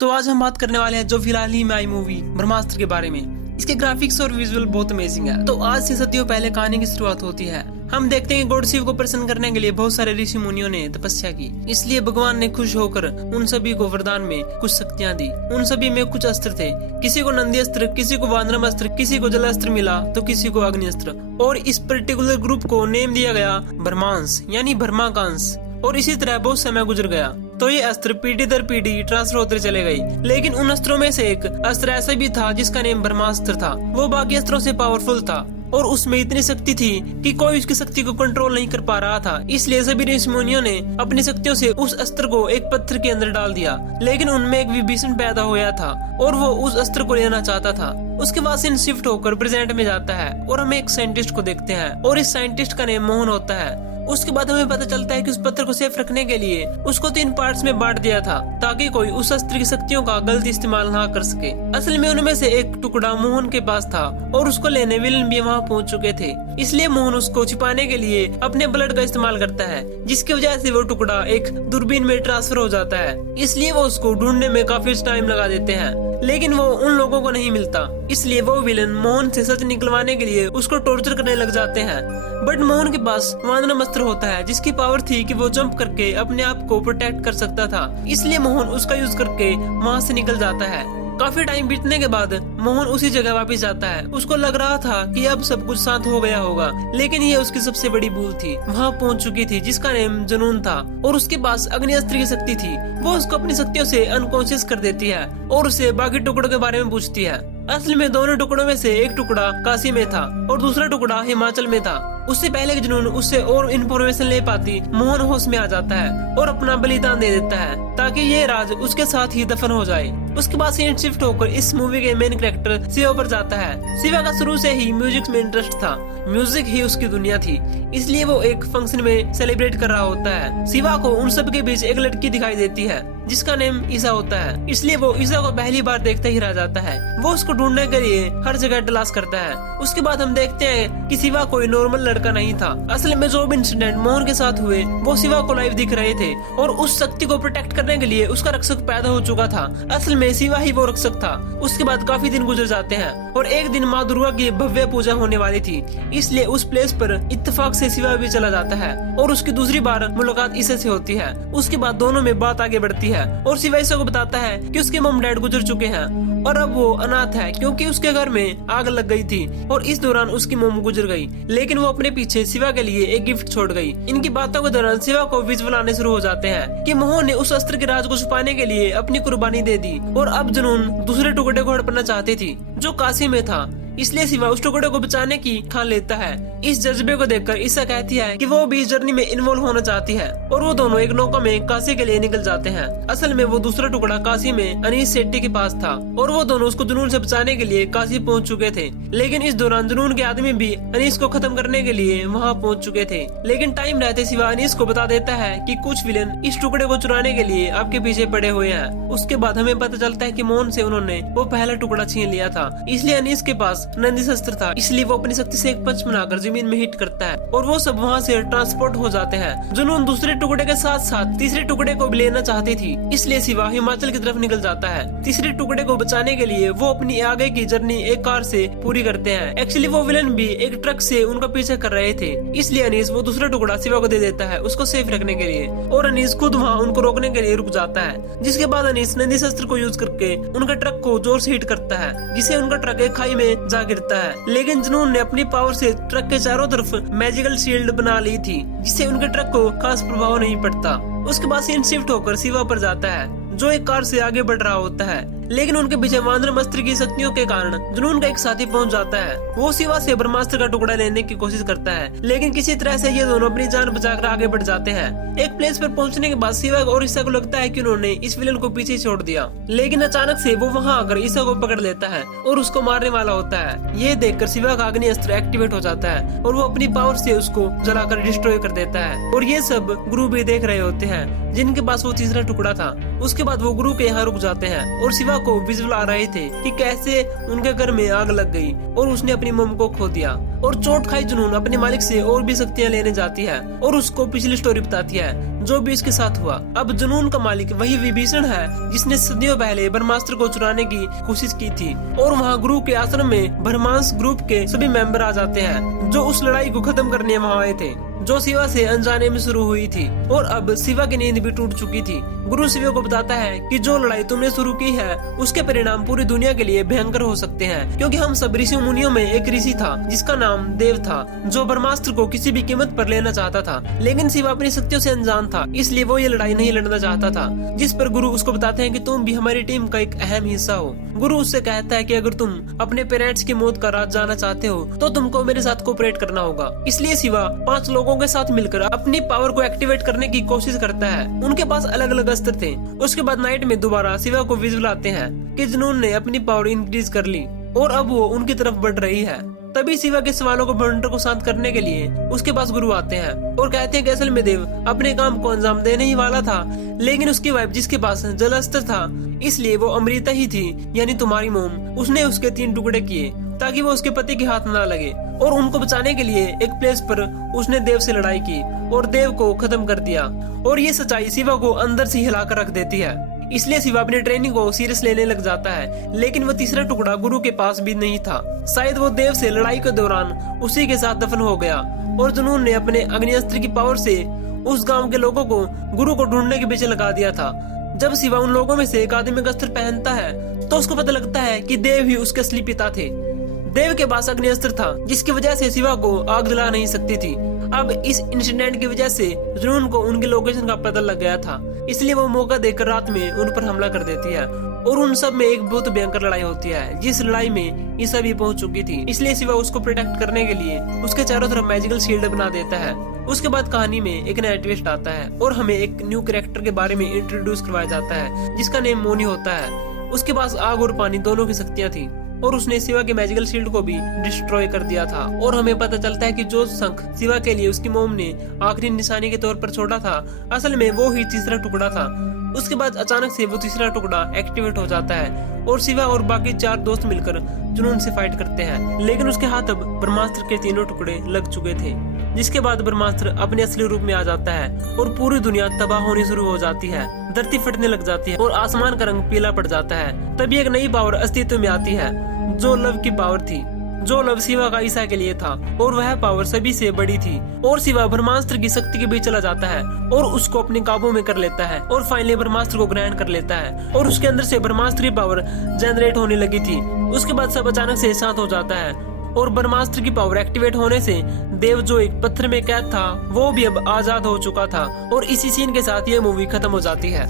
तो आज हम बात करने वाले हैं जो फिलहाल ही में आई मूवी ब्रह्मास्त्र के बारे में। इसके ग्राफिक्स और विजुअल बहुत अमेजिंग है। तो आज से सदियों पहले कहानी की शुरुआत होती है। हम देखते हैं कि गॉड शिव को प्रसन्न करने के लिए बहुत सारे ऋषि मुनियों ने तपस्या की। इसलिए भगवान ने खुश होकर उन सभी को वरदान में कुछ शक्तियां दी। उन सभी में कुछ अस्त्र थे। किसी को नंदी अस्त्र, किसी को वानरम अस्त्र, किसी को जल अस्त्र मिला तो किसी को अग्नि अस्त्र। और इस पर्टिकुलर ग्रुप को नेम दिया गया ब्रह्मांश यानी ब्रह्मा का अंश। और इसी तरह बहुत समय गुजर गया तो ये अस्त्र पीढ़ी दर पीढ़ी ट्रांसफर होते चले गए। लेकिन उन अस्त्रों में से एक अस्त्र ऐसा भी था जिसका नेम ब्रह्मास्त्र था। वो बाकी अस्त्रों से पावरफुल था और उसमें इतनी शक्ति थी कि कोई उसकी शक्ति को कंट्रोल नहीं कर पा रहा था। इसलिए सभी ऋषि मुनियों ने अपनी शक्तियों से उस अस्त्र को एक पत्थर के अंदर डाल दिया। लेकिन उनमें एक विभीषण पैदा होया था और वो उस अस्त्र को लेना चाहता था। उसके बाद सीन शिफ्ट होकर प्रेजेंट में जाता है और हम एक साइंटिस्ट को देखते हैं और इस साइंटिस्ट का नेम मोहन होता है। उसके बाद हमें पता चलता है कि उस पत्थर को सेफ रखने के लिए उसको 3 पार्ट्स में बांट दिया था ताकि कोई उस अस्त्र की शक्तियों का गलत इस्तेमाल ना कर सके। असल में उनमें से एक टुकड़ा मोहन के पास था और उसको लेने विलन भी वहाँ पहुँच चुके थे। इसलिए मोहन उसको छिपाने के लिए अपने ब्लड का इस्तेमाल करता है, जिसकी वजह से वो टुकड़ा एक दूरबीन में ट्रांसफर हो जाता है। इसलिए वो उसको ढूंढने में काफी टाइम लगा देते हैं लेकिन वो उन लोगों को नहीं मिलता। इसलिए वो विलन मोहन से सच निकलवाने के लिए उसको टॉर्चर करने लग जाते हैं। बट मोहन के पास वानरम अस्त्र होता है जिसकी पावर थी कि वो जंप करके अपने आप को प्रोटेक्ट कर सकता था। इसलिए मोहन उसका यूज करके वहाँ से निकल जाता है। काफी टाइम बीतने के बाद मोहन उसी जगह वापस जाता है। उसको लग रहा था कि अब सब कुछ शांत हो गया होगा, लेकिन ये उसकी सबसे बड़ी भूल थी। वहाँ पहुँच चुकी थी जिसका नेम जुनून था और उसके पास अग्नि अस्त्र की शक्ति थी। वो उसको अपनी शक्तियों से अनकॉन्शियस कर देती है और उसे बाकी टुकड़ों के बारे में पूछती है। असल में दोनों टुकड़ों में से एक टुकड़ा काशी में था और दूसरा टुकड़ा हिमाचल में था। उससे पहले कि जुनून उससे और इन्फॉर्मेशन ले पाती, मोहन होश में आ जाता है और अपना बलिदान दे देता है ताकि ये राज उसके साथ ही दफन हो जाए। उसके बाद सीन शिफ्ट होकर इस मूवी के मेन कैरेक्टर शिवा पर जाता है। शिवा का शुरू से ही म्यूजिक में इंटरेस्ट था। म्यूजिक ही उसकी दुनिया थी। इसलिए वो एक फंक्शन में सेलिब्रेट कर रहा होता है। शिवा को उन सब के बीच एक लड़की दिखाई देती है जिसका नेम ईसा होता है। इसलिए वो ईसा को पहली बार देखते ही रह जाता है। वो उसको ढूंढने के लिए हर जगह तलाश करता है। उसके बाद हम देखते हैं कि शिवा कोई नॉर्मल लड़का नहीं था। असल में जो भी इंसिडेंट मोहन के साथ हुए वो शिवा को लाइव दिख रहे थे और उस शक्ति को प्रोटेक्ट करने के लिए उसका रक्षक पैदा हो चुका था। असल में शिवा ही वो रक्षक था। उसके बाद काफी दिन गुजर जाते हैं और एक दिन माँ दुर्गा की भव्य पूजा होने वाली थी। इसलिए उस प्लेस पर इत्तेफाक से शिवा भी चला जाता है और उसकी दूसरी बार मुलाकात ईसा से होती है। उसके बाद दोनों में बात आगे बढ़ती है और शिवा ईसा को बताता है कि उसके मम डैड गुजर चुके हैं और अब वो अनाथ है क्योंकि उसके घर में आग लग गई थी और इस दौरान उसकी मम गुजर गई। लेकिन वो अपने पीछे शिवा के लिए एक गिफ्ट छोड़ गई। इनकी बातों के दौरान शिवा को विजुअल आने शुरू हो जाते हैं कि मोहन ने उस अस्त्र के राज को छुपाने के लिए अपनी कुर्बानी दे दी और अब जुनून दूसरे टुकड़े को हड़पना चाहती थी जो काशी में था। इसलिए शिवा उस टुकड़े को बचाने की ठान लेता है। इस जज्बे को देखकर ईसा कहती है कि वो भी इस जर्नी में इन्वॉल्व होना चाहती है और वो दोनों एक नौका में काशी के लिए निकल जाते हैं। असल में वो दूसरा टुकड़ा काशी में अनीस शेट्टी के पास था और वो दोनों उसको जुनून से बचाने के लिए काशी पहुंच चुके थे। लेकिन इस दौरान जुनून के आदमी भी अनीस को खत्म करने के लिए वहाँ पहुँच चुके थे। लेकिन टाइम रहते शिवा अनीस को बता देता है कि कुछ विलेन इस टुकड़े को चुराने के लिए आपके पीछे पड़े हुए हैं। उसके बाद हमें पता चलता है कि मोहन से उन्होंने वो पहला टुकड़ा छीन लिया था। इसलिए अनीस के पास नंदी शस्त्र था। इसलिए वो अपनी शक्ति से एक पंच बनाकर जमीन में हिट करता है और वो सब वहाँ से ट्रांसपोर्ट हो जाते हैं। जुनून दूसरे टुकड़े के साथ साथ तीसरे टुकड़े को भी लेना चाहती थी। इसलिए शिवा हिमाचल की तरफ निकल जाता है। तीसरे टुकड़े को बचाने के लिए वो अपनी आगे की जर्नी एक कार से पूरी करते हैं। एक्चुअली वो विलन भी एक ट्रक से उनका पीछा कर रहे थे। इसलिए अनीस वो दूसरा टुकड़ा शिवा को दे देता है उसको सेफ रखने के लिए और अनीस खुद वहाँ उनको रोकने के लिए रुक जाता है। जिसके बाद अनीस नंदी शस्त्र को यूज करके उनका ट्रक को जोर से हिट करता है जिससे उनका ट्रक एक खाई में जा गिरता है। लेकिन जुनून ने अपनी पावर से ट्रक के चारों तरफ मैजिकल शील्ड बना ली थी जिससे उनके ट्रक को खास प्रभाव नहीं पड़ता। उसके बाद सीन शिफ्ट होकर शिवा पर जाता है जो एक कार से आगे बढ़ रहा होता है। लेकिन उनके पीछे वानरम अस्त्र की शक्तियों के कारण जुनून का एक साथी पहुंच जाता है। वो शिवा से ब्रह्मास्त्र का टुकड़ा लेने की कोशिश करता है लेकिन किसी तरह से ये दोनों अपनी जान बचाकर आगे बढ़ जाते हैं। एक प्लेस पर पहुंचने के बाद शिवा और ईसा को लगता है कि उन्होंने इस विलन को पीछे छोड़ दिया। लेकिन अचानक से वो वहाँ आकर ईसा को पकड़ लेता है और उसको मारने वाला होता है। ये देखकर शिवा का अग्नि अस्त्र एक्टिवेट हो जाता है और वो अपनी पावर से उसको जलाकर डिस्ट्रॉय कर देता है। और ये सब गुरु भी देख रहे होते हैं जिनके पास वो तीसरा टुकड़ा था। उसके बाद वो गुरु के यहाँ रुक जाते हैं और शिवा को विजुअल आ रहे थे कि कैसे उनके घर में आग लग गई और उसने अपनी मम को खो दिया। और चोट खाई जुनून अपने मालिक से और भी शक्तियां लेने जाती है और उसको पिछली स्टोरी बताती है जो भी इसके साथ हुआ। अब जुनून का मालिक वही विभीषण है जिसने सदियों पहले ब्रह्मास्त्र को चुराने की कोशिश की थी। और वहाँ गुरु के आश्रम में ब्रह्मांस ग्रुप के सभी मेंबर आ जाते हैं जो उस लड़ाई को खत्म करने वहाँ आए थे जो शिवा से अनजाने में शुरू हुई थी। और अब शिवा की नींद भी टूट चुकी थी। गुरु शिवा को बताता है कि जो लड़ाई तुमने शुरू की है उसके परिणाम पूरी दुनिया के लिए भयंकर हो सकते हैं, क्योंकि हम सब ऋषि मुनियों में एक ऋषि था जिसका नाम देव था जो ब्रह्मास्त्र को किसी भी कीमत पर लेना चाहता था। लेकिन शिवा अपनी शक्तियों से अनजान था, इसलिए वो ये लड़ाई नहीं लड़ना चाहता था। जिस पर गुरु उसको बताते हैं कि तुम भी हमारी टीम का एक अहम हिस्सा हो। गुरु उससे कहता है कि अगर तुम अपने पेरेंट्स की मौत का राज जानना चाहते हो तो तुमको मेरे साथ कोऑपरेट करना होगा। इसलिए शिवा 5 लोगों के साथ मिलकर अपनी पावर को एक्टिवेट करने की कोशिश करता है। उनके पास अलग अलग अस्त्र थे। उसके बाद नाइट में दोबारा शिवा को विजुअल आते हैं कि जुनून ने अपनी पावर इंक्रीज कर ली और अब वो उनकी तरफ बढ़ रही है। तभी शिवा के सवालों को बंटर को शांत करने के लिए उसके पास गुरु आते हैं और कहते हैं कि असल में देव अपने काम को अंजाम देने ही वाला था, लेकिन उसकी वाइफ जिसके पास जल अस्त्र था इसलिए वो अमृता ही थी, यानी तुम्हारी मोम। उसने उसके 3 टुकड़े किए ताकि वो उसके पति के हाथ ना लगे और उनको बचाने के लिए एक प्लेस पर उसने देव से लड़ाई की और देव को खत्म कर दिया। और ये सच्चाई शिवा को अंदर से हिलाकर रख देती है। इसलिए शिवा अपनी ट्रेनिंग को सीरियस लेने लग जाता है। लेकिन वो तीसरा टुकड़ा गुरु के पास भी नहीं था। शायद वो देव से लड़ाई के दौरान उसी के साथ दफन हो गया और जुनून ने अपने अग्निअस्त्र की पावर से उस गांव के लोगों को गुरु को ढूंढने के पीछे लगा दिया था। जब शिवा उन लोगों में से एक आदमी का अस्त्र पहनता है तो उसको पता लगता है कि देव ही उसके असली पिता थे। देव के पास अग्निअस्त्र था जिसकी वजह से शिवा को आग जला नहीं सकती थी। अब इस इंसिडेंट की वजह से जुनून को उनके लोकेशन का पता लग गया था, इसलिए वो मौका देकर रात में उन पर हमला कर देती है और उन सब में एक बहुत भयंकर लड़ाई होती है जिस लड़ाई में ईसा भी पहुंच चुकी थी। इसलिए शिवा उसको प्रोटेक्ट करने के लिए उसके चारों तरफ मैजिकल शील्ड बना देता है। उसके बाद कहानी में एक नया ट्विस्ट आता है और हमें एक न्यू कैरेक्टर के बारे में इंट्रोड्यूस करवाया जाता है जिसका नेम मोनी होता है। उसके पास आग और पानी दोनों की शक्तियाँ थी और उसने शिवा के मैजिकल शील्ड को भी डिस्ट्रॉय कर दिया था। और हमें पता चलता है कि जो शंख शिवा के लिए उसकी मोम ने आखिरी निशानी के तौर पर छोड़ा था असल में वो ही तीसरा टुकड़ा था। उसके बाद अचानक से वो तीसरा टुकड़ा एक्टिवेट हो जाता है और शिवा और बाकी 4 दोस्त मिलकर जुनून से फाइट करते हैं। लेकिन उसके हाथ अब ब्रह्मास्त्र के 3 टुकड़े लग चुके थे, जिसके बाद ब्रह्मास्त्र अपने असली रूप में आ जाता है और पूरी दुनिया तबाह होनी शुरू हो जाती है। धरती फटने लग जाती है और आसमान का रंग पीला पड़ जाता है। तभी एक नई पावर अस्तित्व में आती है जो लव की पावर थी, जो लव शिवा का ईसा के लिए था और वह पावर सभी से बड़ी थी। और शिवा ब्रह्मास्त्र की शक्ति के बीच चला जाता है और उसको अपने काबू में कर लेता है और फाइनली ब्रह्मास्त्र को ग्रहण कर लेता है और उसके अंदर से ब्रह्मास्त्र की पावर जनरेट होने लगी थी। उसके बाद सब अचानक से शांत हो जाता है और ब्रह्मास्त्र की पावर एक्टिवेट होने से देव जो एक पत्थर में कैद था वो भी अब आजाद हो चुका था। और इसी सीन के साथ ये मूवी खत्म हो जाती है।